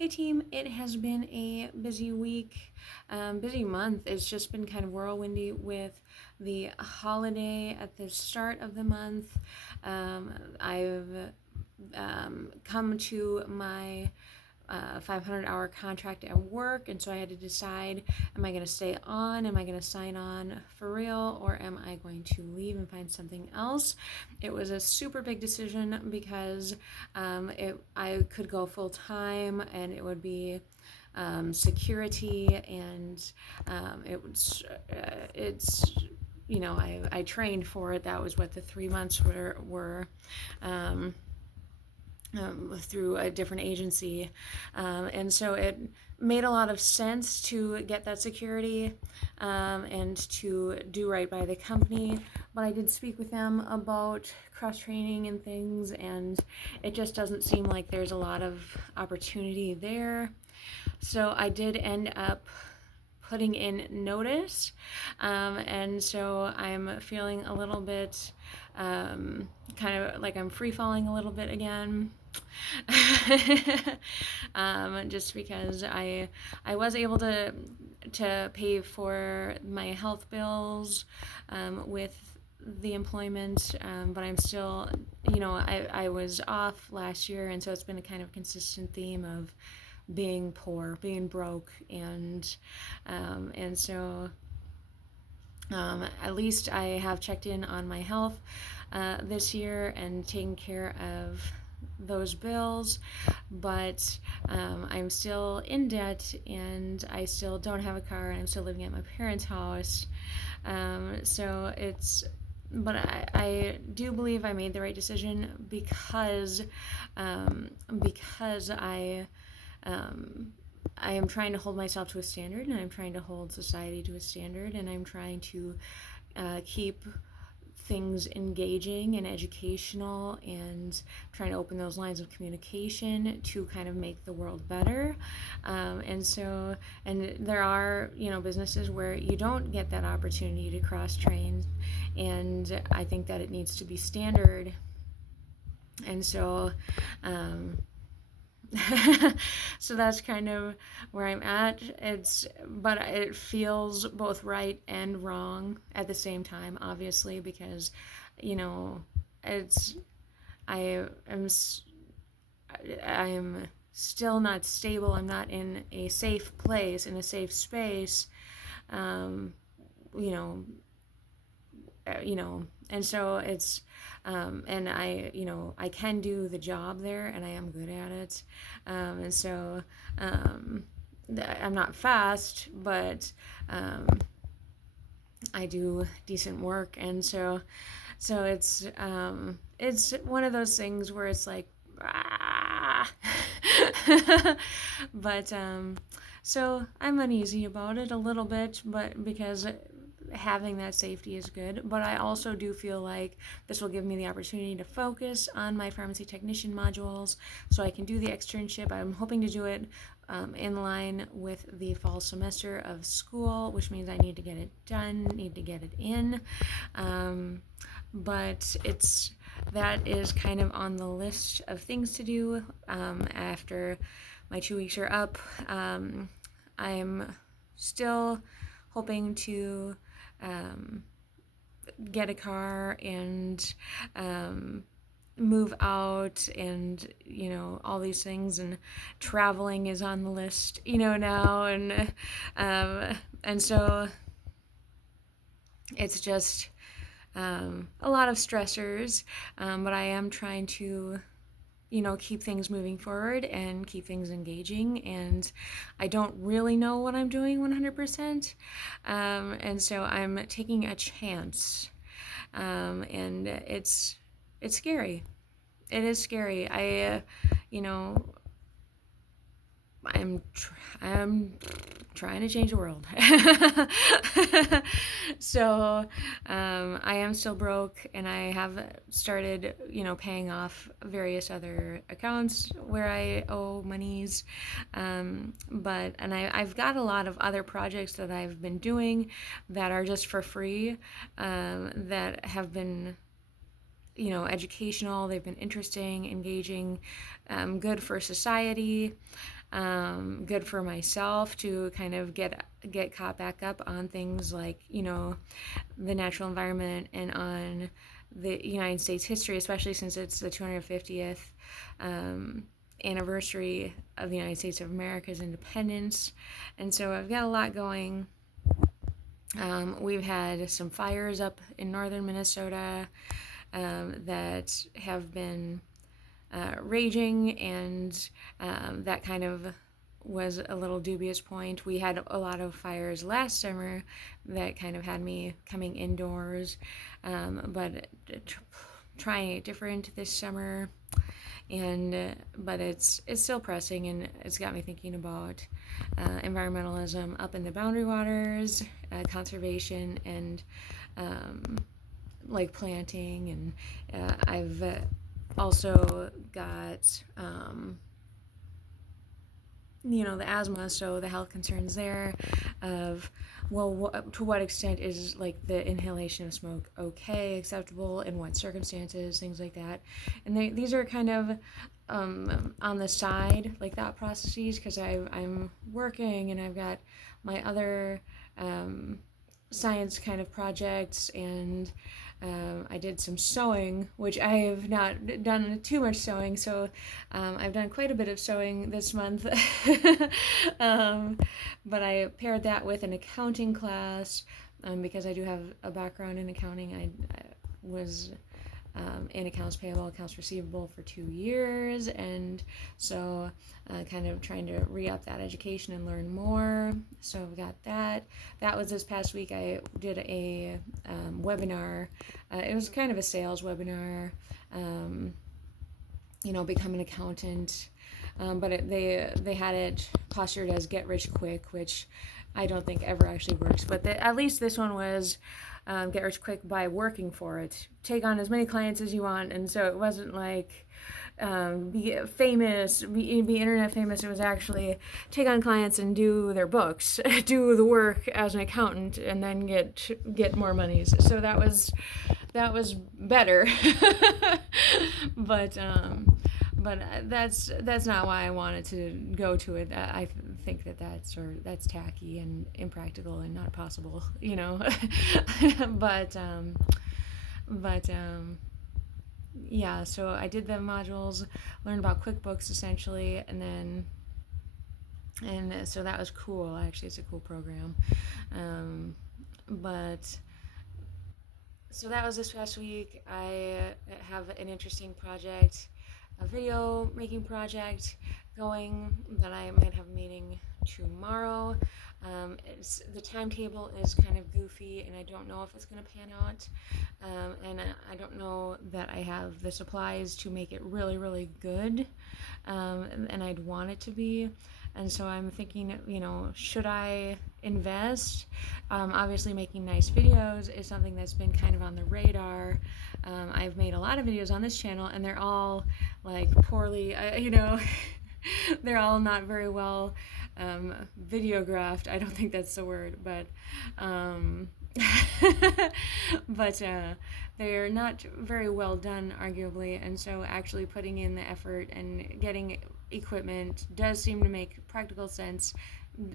Hey team, it has been a busy week, busy month. It's just been kind of whirlwindy with the holiday at the start of the month. I've come to my 500-hour contract at work, and so I had to decide, am I going to stay on, am I going to sign on for real, or am I going to leave and find something else? It was a super big decision because I could go full time and it would be security, and it's I trained for it. That was what the 3 months were through a different agency. And so it made a lot of sense to get that security and to do right by the company. But I did speak with them about cross training and things, and it just doesn't seem like there's a lot of opportunity there. So I did end up putting in notice, and so I'm feeling a little bit kind of like I'm free falling a little bit again. Just because I was able to pay for my health bills with the employment, but I'm still, I was off last year, and so it's been a kind of consistent theme of being poor, being broke, and so at least I have checked in on my health this year and taken care of those bills, but I'm still in debt, and I still don't have a car, and I'm still living at my parents' house. So it's, but I do believe I made the right decision because I am trying to hold myself to a standard, and I'm trying to hold society to a standard, and I'm trying to keep things engaging and educational, and trying to open those lines of communication to kind of make the world better. And there are, businesses where you don't get that opportunity to cross train, and I think that it needs to be standard. And so so that's kind of where I'm at. But it feels both right and wrong at the same time, obviously, because, it's I am still not stable. I'm not in a safe place, in a safe space. Um, you know, and so it's and I can do the job there, and I am good at it, and so I'm not fast, but I do decent work, and so it's one of those things where it's like but so I'm uneasy about it a little bit, but because having that safety is good, but I also do feel like this will give me the opportunity to focus on my pharmacy technician modules so I can do the externship. I'm hoping to do it in line with the fall semester of school, which means I need to get it done, need to get it in. But that is kind of on the list of things to do after my 2 weeks are up. I'm still hoping to get a car and move out, and all these things, and traveling is on the list now, and so it's just a lot of stressors, but I am trying to keep things moving forward and keep things engaging, and I don't really know what I'm doing 100%, and so I'm taking a chance, and it's scary. It is scary. I'm trying to change the world. So I am still broke, and I have started, paying off various other accounts where I owe monies. I've got a lot of other projects that I've been doing that are just for free, that have been educational. They've been interesting, engaging, good for society. good for myself to kind of get caught back up on things like, the natural environment and on the United States history, especially since it's the 250th anniversary of the United States of America's independence. And so I've got a lot going. We've had some fires up in northern Minnesota that have been raging, and that kind of was a little dubious point. We had a lot of fires last summer that kind of had me coming indoors, but trying it different this summer. And but it's still pressing, and it's got me thinking about environmentalism up in the boundary waters, conservation, and like planting. And I've also got the asthma, so the health concerns there of, well, to what extent is like the inhalation of smoke okay, acceptable, in what circumstances, things like that. And these are kind of on the side, like thought processes, because I'm working and I've got my other science kind of projects, and I did some sewing, which I have not done too much sewing, so I've done quite a bit of sewing this month. But I paired that with an accounting class because I do have a background in accounting. I was in accounts payable, accounts receivable for 2 years, and so kind of trying to re-up that education and learn more. So we got that. That was this past week. I did a webinar. It was kind of a sales webinar, become an accountant, but they had it postured as get rich quick, which I don't think ever actually works, but at least this one was get rich quick by working for it. Take on as many clients as you want. And so it wasn't like be famous, be internet famous. It was actually take on clients and do their books, do the work as an accountant, and then get more monies. So that was better. But that's not why I wanted to go to it. I think that's tacky and impractical and not possible, but yeah. So I did the modules, learned about QuickBooks essentially, and so that was cool. Actually, it's a cool program. But so that was this past week. I have an interesting project, a video making project going that I might have a meeting tomorrow. The timetable is kind of goofy, and I don't know if it's going to pan out, and I don't know that I have the supplies to make it really, really good, and I'd want it to be. And so I'm thinking, should I invest? Obviously making nice videos is something that's been kind of on the radar. I've made a lot of videos on this channel, and they're all like poorly, they're all not very well videographed. I don't think that's the word, but they're not very well done, arguably. And so actually putting in the effort and getting equipment does seem to make practical sense,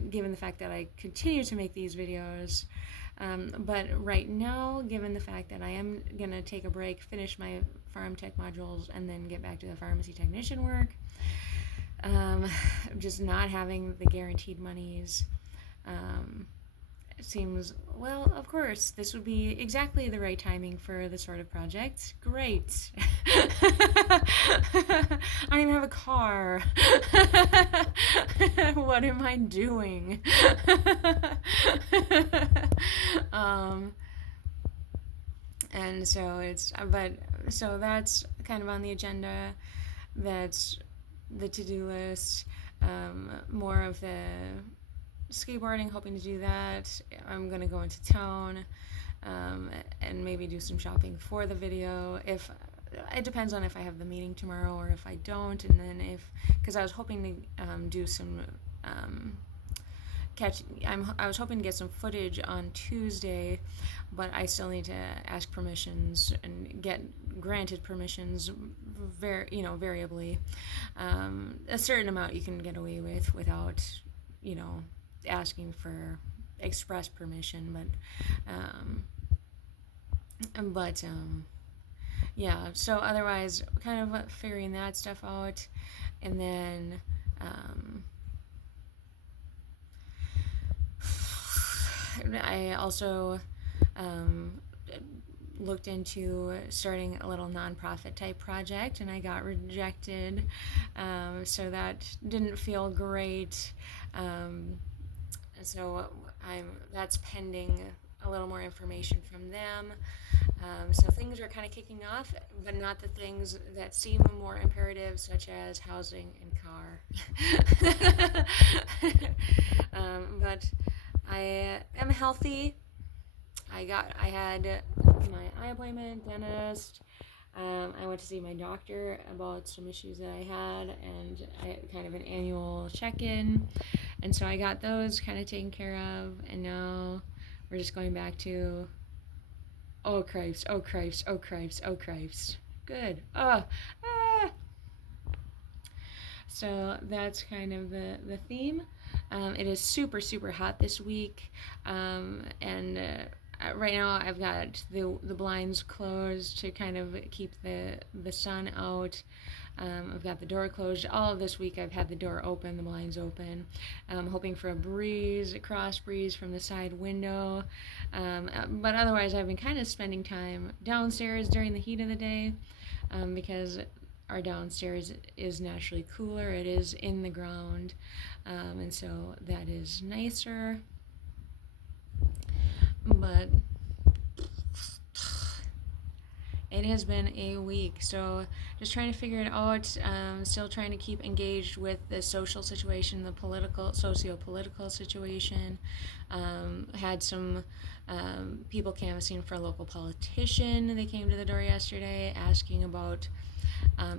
given the fact that I continue to make these videos. But right now, given the fact that I am going to take a break, finish my Pharm Tech modules, and then get back to the pharmacy technician work, just not having the guaranteed monies seems, well, of course, this would be exactly the right timing for this sort of project. Great. I don't even have a car. What am I doing? And so so that's kind of on the agenda. That's the to-do list. More of the skateboarding, hoping to do that. I'm going to go into town and maybe do some shopping for the video. It depends on if I have the meeting tomorrow or if I don't, and then because I was hoping to do some I was hoping to get some footage on Tuesday, but I still need to ask permissions and get granted permissions variably. A certain amount you can get away with without, asking for express permission, yeah, so otherwise kind of figuring that stuff out. And then I also looked into starting a little nonprofit type project, and I got rejected, so that didn't feel great. So that's pending a little more information from them. So things are kind of kicking off, but not the things that seem more imperative, such as housing and car. But I am healthy. I had my eye appointment, dentist. I went to see my doctor about some issues that I had, and kind of an annual check-in. And so I got those kind of taken care of, and now we're just going back to, oh Christ, oh Christ, oh Christ, oh Christ. Good. So that's kind of the theme. It is super, super hot this week, and right now I've got the blinds closed to kind of keep the sun out. I've got the door closed. All of this week I've had the door open, the blinds open. I'm hoping for a cross breeze from the side window. But otherwise I've been kind of spending time downstairs during the heat of the day, because our downstairs is naturally cooler. It is in the ground, and so that is nicer. But it has been a week, so just trying to figure it out. Still trying to keep engaged with the social situation, the socio-political situation. Had some people canvassing for a local politician. They came to the door yesterday asking about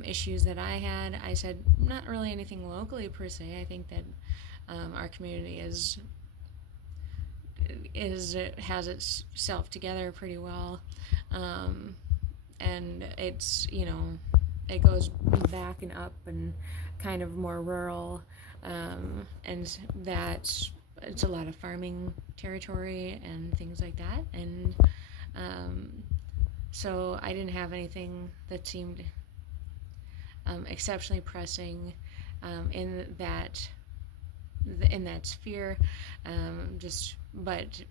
issues that I had. I said not really anything locally per se. I think that our community has itself together pretty well, and it's it goes back and up and kind of more rural, and that it's a lot of farming territory and things like that, and so I didn't have anything that seemed exceptionally pressing in that sphere, but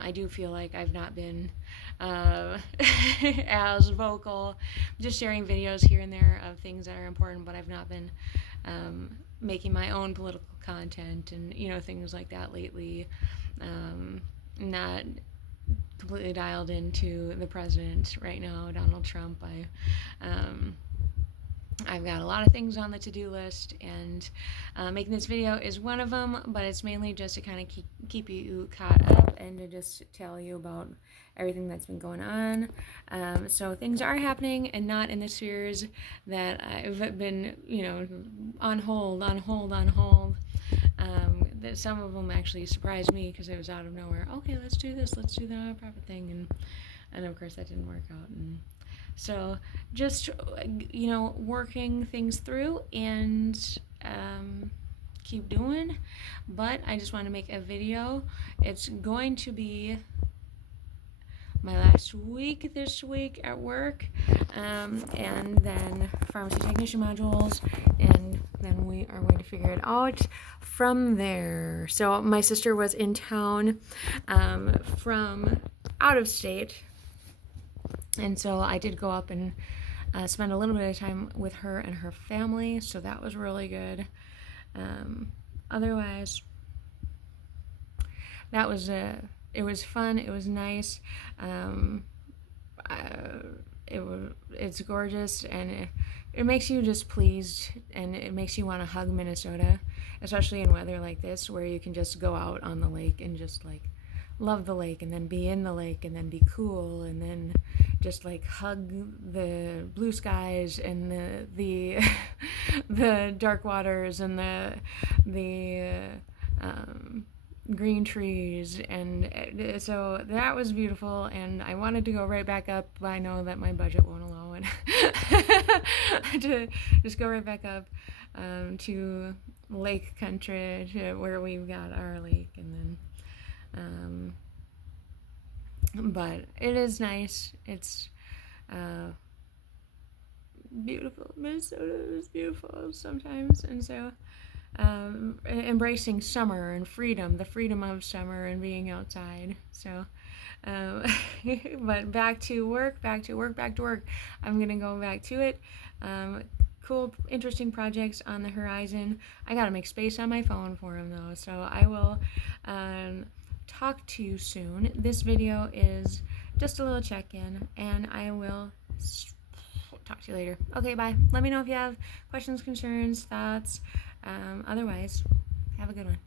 I do feel like I've not been as vocal, just sharing videos here and there of things that are important, but I've not been making my own political content and things like that lately. Not completely dialed into the president right now, Donald Trump. I've got a lot of things on the to-do list, and making this video is one of them, but it's mainly just to kind of keep you caught up and to just tell you about everything that's been going on. So things are happening, and not in the spheres that I've been, on hold. That some of them actually surprised me because it was out of nowhere. Okay, let's do this, let's do the nonprofit thing, and of course that didn't work out. And so just, working things through and keep doing. But I just want to make a video. It's going to be my last week this week at work, and then pharmacy technician modules, and then we are going to figure it out from there. So my sister was in town from out of state, and so I did go up and spend a little bit of time with her and her family, so that was really good. Otherwise, that was it was fun. It was nice. It's gorgeous, and it makes you just pleased, and it makes you want to hug Minnesota, especially in weather like this, where you can just go out on the lake and just love the lake, and then be in the lake, and then be cool, and then just hug the blue skies and the the dark waters and the green trees, and so that was beautiful, and I wanted to go right back up, but I know that my budget won't allow it to just go right back up to lake country, to where we've got our lake, and then but it is nice. It's beautiful. Minnesota is beautiful sometimes, and so embracing summer and freedom, the freedom of summer and being outside. So, but back to work. I'm gonna go back to it. Cool, interesting projects on the horizon. I gotta make space on my phone for them though, so I will talk to you soon. This video is just a little check-in, and I will talk to you later. Okay, bye. Let me know if you have questions, concerns, thoughts. Otherwise, have a good one.